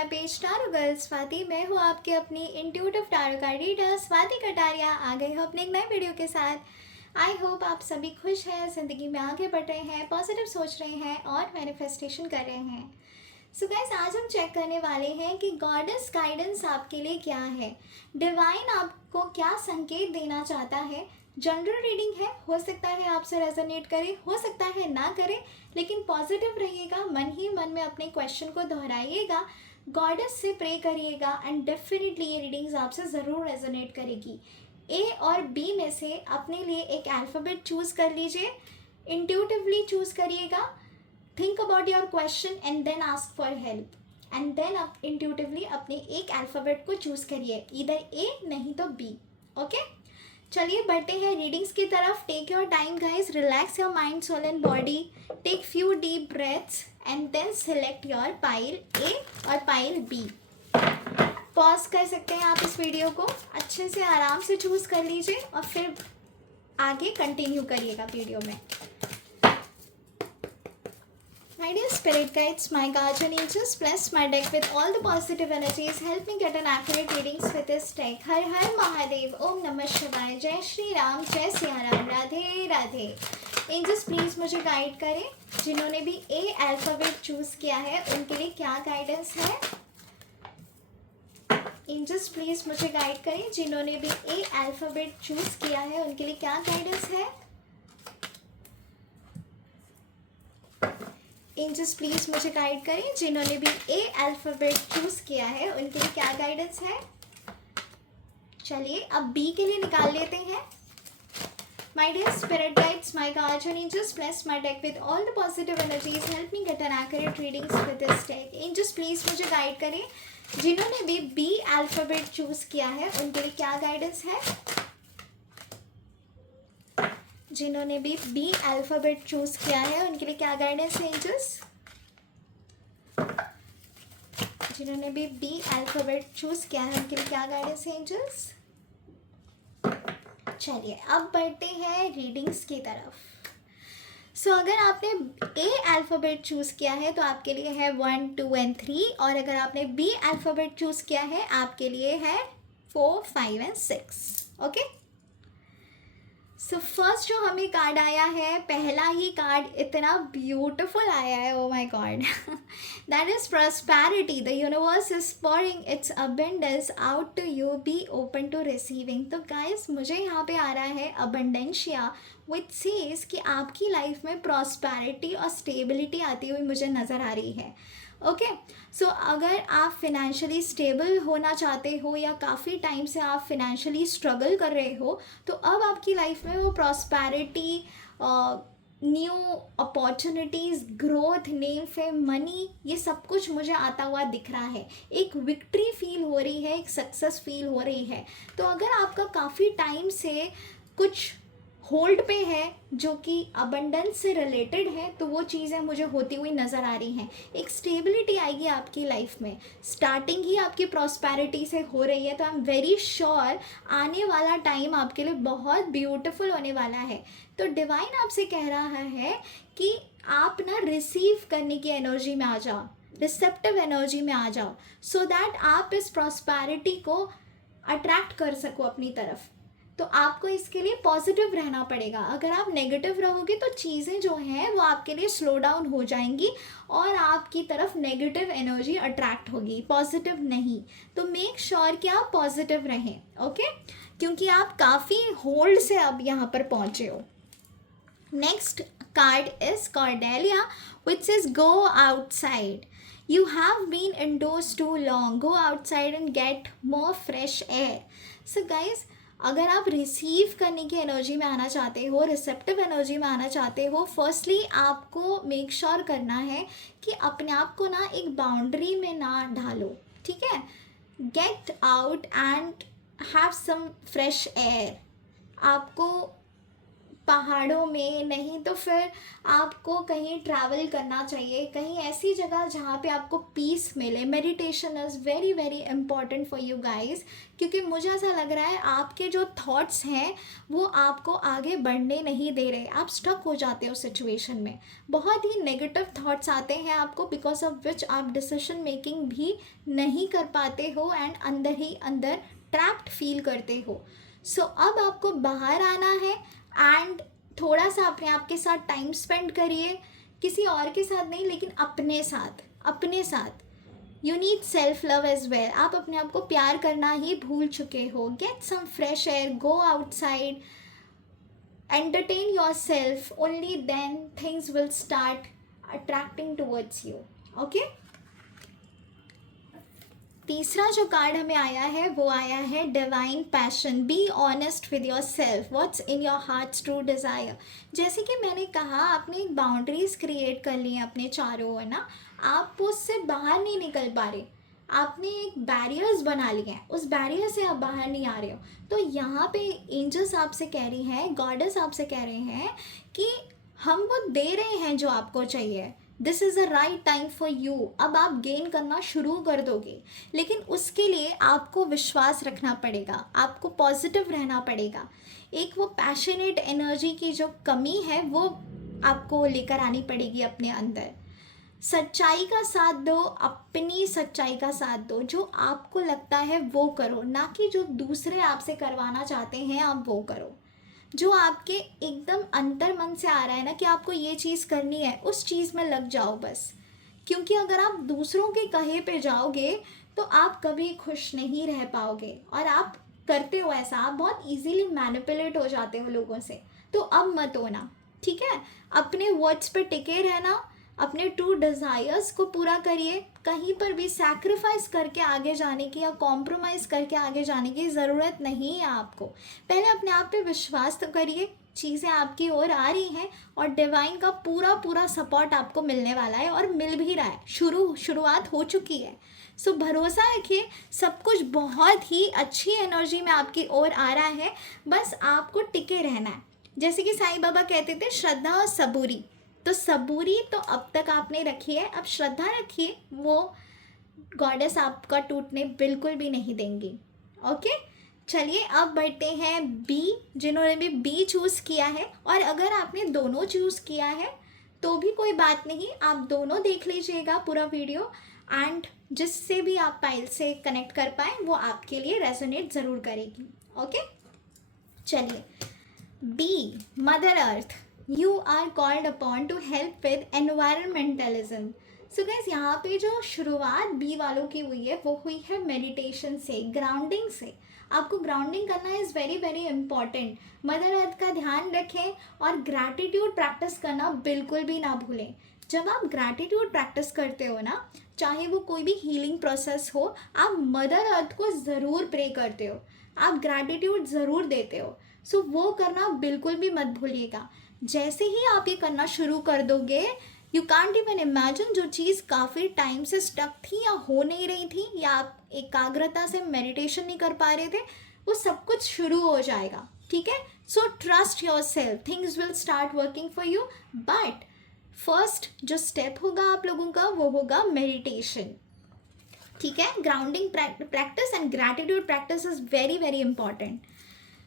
My page tarot girl Swati. मैं हूँ आपके अपनी intuitive tarot card reader Swati Kataria. आ गए हो अपने एक नए वीडियो के साथ। आई होप आप सभी खुश हैं, ज़िंदगी में आगे बढ़ रहे हैं, पॉजिटिव सोच रहे हैं और मैनिफेस्टेशन कर रहे हैं। सो गाइस, आज हम चेक करने वाले हैं कि गॉडेस गाइडेंस आपके लिए क्या है, डिवाइन आपको क्या संकेत देना चाहता है। जनरल रीडिंग है, हो सकता है आपसे रेजोनेट करे, हो सकता है ना करे, लेकिन पॉजिटिव रहिएगा, मन ही मन में अपने क्वेश्चन को दोहराइएगा, गॉडेस से प्रे करिएगा एंड डेफिनेटली ये रीडिंग्स आपसे ज़रूर रेजोनेट करेगी। ए और बी में से अपने लिए एक अल्फ़ाबेट चूज़ कर लीजिए, इंट्यूटिवली चूज़ करिएगा, think about your question and then ask for help and then आप इंट्यूटिवली अपने एक अल्फ़ाबेट को चूज़ करिए, इधर ए नहीं तो बी। ओके, चलिए बढ़ते हैं रीडिंग्स की तरफ। Take your time guys, relax your mind, soul and body, take few deep breaths and then select your pile A और पाइल बी। पॉज कर सकते हैं आप इस वीडियो को, अच्छे से आराम से चूज़ कर लीजिए और फिर आगे कंटिन्यू करिएगा वीडियो में। My dear spirit guides, my guardian angels, bless my deck with all the positive energies. Help me get an accurate readings with this deck. हर हर महादेव, ओम नमः शिवाय, जय श्री राम, जय सिया राम, राधे राधे। एंजल्स प्लीज़ मुझे गाइड करें, जिन्होंने भी ए अल्फ़ाबेट चूज़ किया है उनके लिए क्या गाइडेंस है। एंजल्स प्लीज़ मुझे गाइड करें, जिन्होंने भी ए अल्फ़ाबेट चूज़ किया है उनके लिए क्या गाइडेंस है। एंजल्स प्लीज़ मुझे गाइड करें, जिन्होंने भी ए अल्फ़ाबेट चूज़ किया है उनके लिए क्या गाइडेंस है। चलिए अब बी के लिए निकाल लेते हैं। My dear spirit guides, my guardian angels, bless my deck with all the positive energies, help me get an accurate readings with this deck. Angels please मुझे गाइड करें, जिन्होंने भी बी अल्फ़ाबेट चूज़ किया है उनके लिए क्या गाइडेंस है। जिन्होंने भी बी अल्फ़ाबेट चूज़ किया है उनके लिए क्या गाइडेंस है एंजल्स। जिन्होंने भी बी अल्फ़ाबेट चूज़ किया है उनके लिए क्या गाइडेंस है एंजल्स। चलिए अब बढ़ते हैं रीडिंग्स की तरफ। सो अगर आपने ए अल्फ़ाबेट चूज़ किया है तो आपके लिए है 1, 2 एंड 3, और अगर आपने बी अल्फ़ाबेट चूज़ किया है आपके लिए है 4, 5 एंड 6। ओके, सो फर्स्ट जो हमें कार्ड आया है, पहला ही कार्ड इतना ब्यूटिफुल आया है, oh my god, that is prosperity. The universe is pouring its abundance out to you, be open to receiving. तो गाइस मुझे यहाँ पे आ रहा है अबंडेंशिया, विच सेज कि आपकी लाइफ में प्रॉस्पेरिटी और स्टेबिलिटी आती हुई मुझे नज़र आ रही है। ओके, सो अगर आप फिनेंशियली स्टेबल होना चाहते हो या काफ़ी टाइम से आप फिनेंशियली स्ट्रगल कर रहे हो, तो अब आपकी लाइफ में वो prosperity, new opportunities, growth, name fame, money, ये सब कुछ मुझे आता हुआ दिख रहा है। एक विक्ट्री फील हो रही है, एक सक्सेस फील हो रही है। तो अगर आपका काफ़ी टाइम से कुछ होल्ड पे है जो कि अबंडेंस से रिलेटेड है, तो वो चीज़ें मुझे होती हुई नज़र आ रही हैं। एक स्टेबिलिटी आएगी आपकी लाइफ में, स्टार्टिंग ही आपकी प्रॉस्पेरिटी से हो रही है। तो आई एम वेरी श्योर आने वाला टाइम आपके लिए बहुत ब्यूटीफुल होने वाला है। तो डिवाइन आपसे कह रहा है कि आप ना रिसीव करने की एनर्जी में आ जाओ, रिसेप्टिव एनर्जी में आ जाओ, सो दैट आप इस प्रॉस्पेरिटी को अट्रैक्ट कर सको अपनी तरफ। तो आपको इसके लिए पॉजिटिव रहना पड़ेगा। अगर आप नेगेटिव रहोगे तो चीज़ें जो हैं वो आपके लिए स्लो डाउन हो जाएंगी और आपकी तरफ नेगेटिव एनर्जी अट्रैक्ट होगी, पॉजिटिव नहीं। तो मेक श्योर कि आप पॉजिटिव रहें, ओके, क्योंकि आप काफ़ी होल्ड से अब यहाँ पर पहुँचे हो। Next card is Cordelia, which is go outside. You have been indoors too long. Go outside and get more fresh air. So guys, अगर आप रिसीव करने की एनर्जी में आना चाहते हो, रिसेप्टिव एनर्जी में आना चाहते हो, फर्स्टली आपको मेक श्योर करना है कि अपने आप को ना एक बाउंड्री में ना ढालो, ठीक है। Get out and have some fresh air. आपको पहाड़ों में, नहीं तो फिर आपको कहीं ट्रैवल करना चाहिए, कहीं ऐसी जगह जहाँ पे आपको पीस मिले। Meditation is very very important for you guys, क्योंकि मुझे ऐसा लग रहा है आपके जो थॉट्स हैं वो आपको आगे बढ़ने नहीं दे रहे, आप स्टक हो जाते हो सिचुएशन में। बहुत ही नेगेटिव थॉट्स आते हैं आपको, बिकॉज ऑफ विच आप डिसीजन मेकिंग भी नहीं कर पाते हो एंड अंदर ही अंदर ट्रैप्ड फील करते हो। सो अब आपको बाहर आना है एंड थोड़ा सा अपने आप के साथ टाइम स्पेंड करिए, किसी और के साथ नहीं लेकिन अपने साथ, अपने साथ। You need self love as well. आप अपने आप को प्यार करना ही भूल चुके हो। Get some fresh air, go outside, entertain yourself, only then things will start attracting towards you. Okay? तीसरा जो कार्ड हमें आया है वो आया है divine passion. Be honest with your self, what's in your hearts true desire. जैसे कि मैंने कहा, आपने एक बाउंड्रीज क्रिएट कर ली है अपने चारों ओर ना, आप उससे बाहर नहीं निकल पा रहे, आपने एक बैरियर्स बना लिए हैं, उस बैरियर से आप बाहर नहीं आ रहे हो। तो यहाँ पे एंजल्स आपसे कह रही हैं, गॉडेस आपसे कह रहे हैं कि हम वो दे रहे हैं जो आपको चाहिए। This is the right time for you. अब आप गेन करना शुरू कर दोगे, लेकिन उसके लिए आपको विश्वास रखना पड़ेगा, आपको पॉजिटिव रहना पड़ेगा। एक वो पैशनेट एनर्जी की जो कमी है वो आपको लेकर आनी पड़ेगी अपने अंदर। सच्चाई का साथ दो, अपनी सच्चाई का साथ दो, जो आपको लगता है वो करो, ना कि जो दूसरे आपसे करवाना चाहते हैं आप वो करो। जो आपके एकदम अंतर मन से आ रहा है ना कि आपको ये चीज़ करनी है, उस चीज़ में लग जाओ बस। क्योंकि अगर आप दूसरों के कहे पे जाओगे तो आप कभी खुश नहीं रह पाओगे, और आप करते हो ऐसा, आप बहुत इजीली मैनिपुलेट हो जाते हो लोगों से। तो अब मत होना, ठीक है? अपने वर्ड्स पे टिके रहना, अपने ट्रू डिज़ायर्स को पूरा करिए। कहीं पर भी सैक्रिफाइस करके आगे जाने की या कॉम्प्रोमाइज़ करके आगे जाने की ज़रूरत नहीं है आपको। पहले अपने आप पे विश्वास तो करिए, चीज़ें आपकी ओर आ रही हैं और डिवाइन का पूरा पूरा सपोर्ट आपको मिलने वाला है और मिल भी रहा है, शुरुआत हो चुकी है। सो भरोसा रखिए, सब कुछ बहुत ही अच्छी एनर्जी में आपकी ओर आ रहा है, बस आपको टिके रहना है। जैसे कि साईं बाबा कहते थे, श्रद्धा और सबूरी। तो सबूरी तो अब तक आपने रखी है, अब श्रद्धा रखिए, वो गॉडेस आपका टूटने बिल्कुल भी नहीं देंगी। ओके, चलिए अब बढ़ते हैं बी, जिन्होंने भी बी चूज़ किया है। और अगर आपने दोनों चूज़ किया है तो भी कोई बात नहीं, आप दोनों देख लीजिएगा पूरा वीडियो, एंड जिससे भी आप पायल से कनेक्ट कर पाए वो आपके लिए रेजोनेट ज़रूर करेगी। ओके, चलिए be, mother earth, you are called upon to help with environmentalism. So guys, यहाँ पे जो शुरुआत बी वालों की हुई है वो हुई है मेडिटेशन से, ग्राउंडिंग से। आपको ग्राउंडिंग करना is very very important. Mother earth का ध्यान रखें और ग्रैटिट्यूड प्रैक्टिस करना बिल्कुल भी ना भूलें। जब आप ग्रैटिट्यूड प्रैक्टिस करते हो ना, चाहे वो कोई भी हीलिंग प्रोसेस हो, आप मदर अर्थ को ज़रूर प्रे करते हो, आप ग्रैटिट्यूड ज़रूर देते हो। सो वो करना बिल्कुल भी मत भूलिएगा। जैसे ही आप ये करना शुरू कर दोगे, यू कांट इवन इमेजिन, जो चीज़ काफ़ी टाइम से स्टक थी या हो नहीं रही थी या आप एकाग्रता से मेडिटेशन नहीं कर पा रहे थे, वो सब कुछ शुरू हो जाएगा। ठीक है, so trust yourself, things will start working for you. But first जो स्टेप होगा आप लोगों का वो होगा मेडिटेशन। ठीक है, grounding practice and gratitude practice is very very important.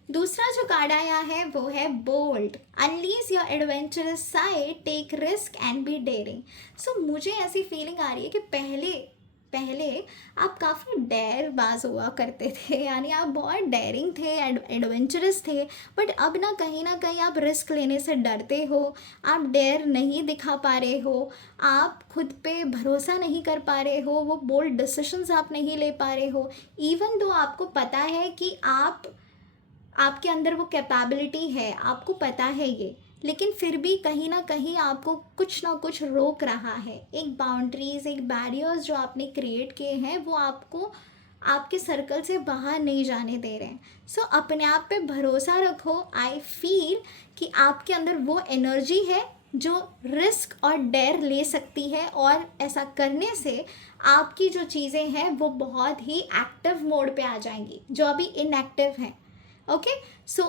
दूसरा जो कार्ड आया है वो है bold, unleash your adventurous side, take risk and be daring. So मुझे ऐसी फीलिंग आ रही है कि पहले आप काफ़ी डेयरबाज हुआ करते थे, यानी आप बहुत डेयरिंग थे, एडवेंचरस थे। बट अब ना कहीं आप रिस्क लेने से डरते हो, आप डेयर नहीं दिखा पा रहे हो, आप खुद पे भरोसा नहीं कर पा रहे हो, वो बोल्ड डिसीजंस आप नहीं ले पा रहे हो। इवन दो आपको पता है कि आपके अंदर वो कैपेबिलिटी है, आपको पता है ये, लेकिन फिर भी कहीं ना कहीं आपको कुछ ना कुछ रोक रहा है। एक बाउंड्रीज, एक बैरियर्स जो आपने क्रिएट किए हैं वो आपको आपके सर्कल से बाहर नहीं जाने दे रहे हैं। सो अपने आप पे भरोसा रखो। आई फील कि आपके अंदर वो एनर्जी है जो रिस्क और डेयर ले सकती है, और ऐसा करने से आपकी जो चीज़ें हैं वो बहुत ही एक्टिव मोड पे आ जाएंगी जो अभी इनएक्टिव हैं। Okay, so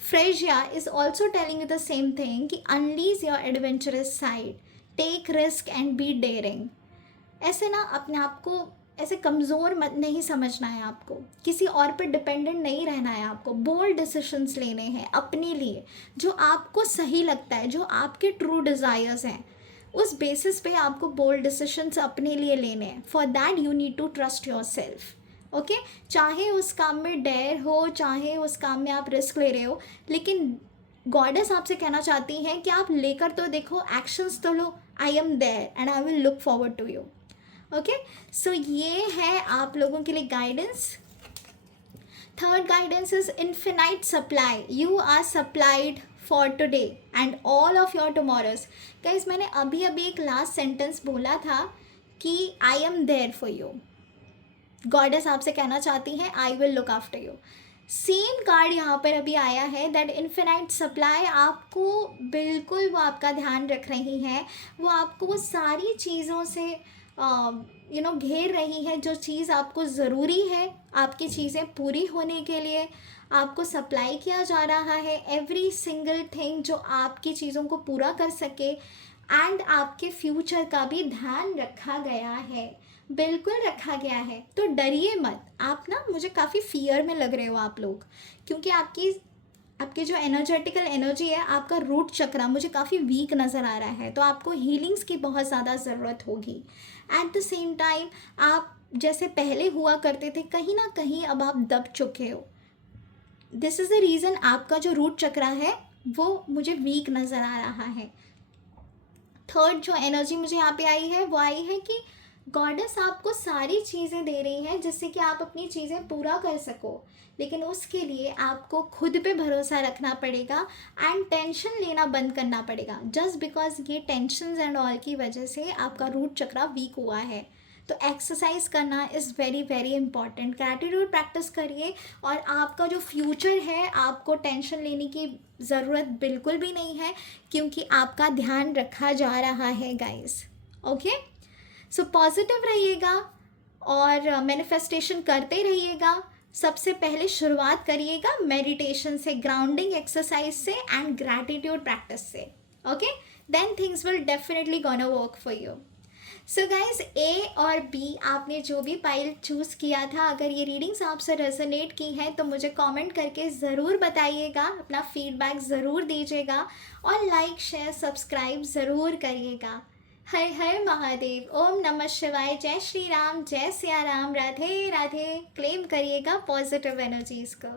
Freesia is also telling you the same thing कि unleash your adventurous side, take risk and be daring. ऐसे ना अपने आप को ऐसे कमज़ोर मत नहीं समझना है, आपको किसी और पर डिपेंडेंट नहीं रहना है, आपको बोल्ड डिसीशंस लेने हैं अपने लिए, जो आपको सही लगता है, जो आपके ट्रू डिज़ायर्स हैं, उस बेसिस पे आपको बोल्ड डिसीशंस अपने लिए लेने हैं। For that you need to trust yourself. Okay, चाहे उस काम में डेयर हो, चाहे उस काम में आप रिस्क ले रहे हो, लेकिन गॉडेस आपसे कहना चाहती हैं कि आप लेकर तो देखो, एक्शंस तो लो। I am there and I will look forward to you. Okay, so ये है आप लोगों के लिए guidance. Third guidance is infinite supply. You are supplied for today and all of your tomorrows. Guys, मैंने अभी अभी एक लास्ट सेंटेंस बोला था कि I am there for you. Goddess आपसे कहना चाहती है I will look after you. Same card यहाँ पर अभी आया है, दैट इन्फिनाइट सप्लाई आपको बिल्कुल वो आपका ध्यान रख रही है, वो आपको वो सारी चीज़ों से घेर रही है, जो चीज़ आपको ज़रूरी है आपकी चीज़ें पूरी होने के लिए, आपको सप्लाई किया जा रहा है एवरी सिंगल थिंग जो आपकी चीज़ों को पूरा कर सके, एंड आपके फ्यूचर का भी ध्यान रखा गया है, बिल्कुल रखा गया है। तो डरिए मत आप ना, मुझे काफ़ी फियर में लग रहे हो आप लोग, क्योंकि आपकी जो एनर्जेटिकल एनर्जी है, आपका रूट चक्रा मुझे काफ़ी वीक नज़र आ रहा है, तो आपको हीलिंग्स की बहुत ज़्यादा ज़रूरत होगी। एट द सेम टाइम आप जैसे पहले हुआ करते थे, कहीं ना कहीं अब आप दब चुके हो। दिस इज़ द रीज़न आपका जो रूट चक्रा है वो मुझे वीक नज़र आ रहा है। थर्ड जो एनर्जी मुझे यहाँ पे आई है, वो आई है कि गॉडेस आपको सारी चीज़ें दे रही हैं जिससे कि आप अपनी चीज़ें पूरा कर सको, लेकिन उसके लिए आपको खुद पे भरोसा रखना पड़ेगा एंड टेंशन लेना बंद करना पड़ेगा। जस्ट बिकॉज ये टेंशन एंड ऑल की वजह से आपका रूट चक्रा वीक हुआ है, तो एक्सरसाइज करना is very very important. Gratitude practice करिए, और आपका जो फ्यूचर है आपको टेंशन लेने की ज़रूरत बिल्कुल भी नहीं है, क्योंकि आपका ध्यान रखा जा रहा है गाइस। ओके, सो पॉजिटिव रहिएगा और मैनिफेस्टेशन करते रहिएगा। सबसे पहले शुरुआत करिएगा मेडिटेशन से, ग्राउंडिंग एक्सरसाइज से एंड ग्रैटिट्यूड प्रैक्टिस से। Okay, then things will definitely gonna work for you. So guys, A और बी आपने जो भी पाइल चूज़ किया था, अगर ये रीडिंग्स आपसे रेजोनेट की हैं तो मुझे कमेंट करके ज़रूर बताइएगा, अपना फीडबैक ज़रूर दीजिएगा, और लाइक शेयर सब्सक्राइब ज़रूर करिएगा। हर हर महादेव, ओम नमः शिवाय, जय श्री राम, जय सिया राम, राधे राधे। क्लेम करिएगा पॉजिटिव एनर्जीज़ को।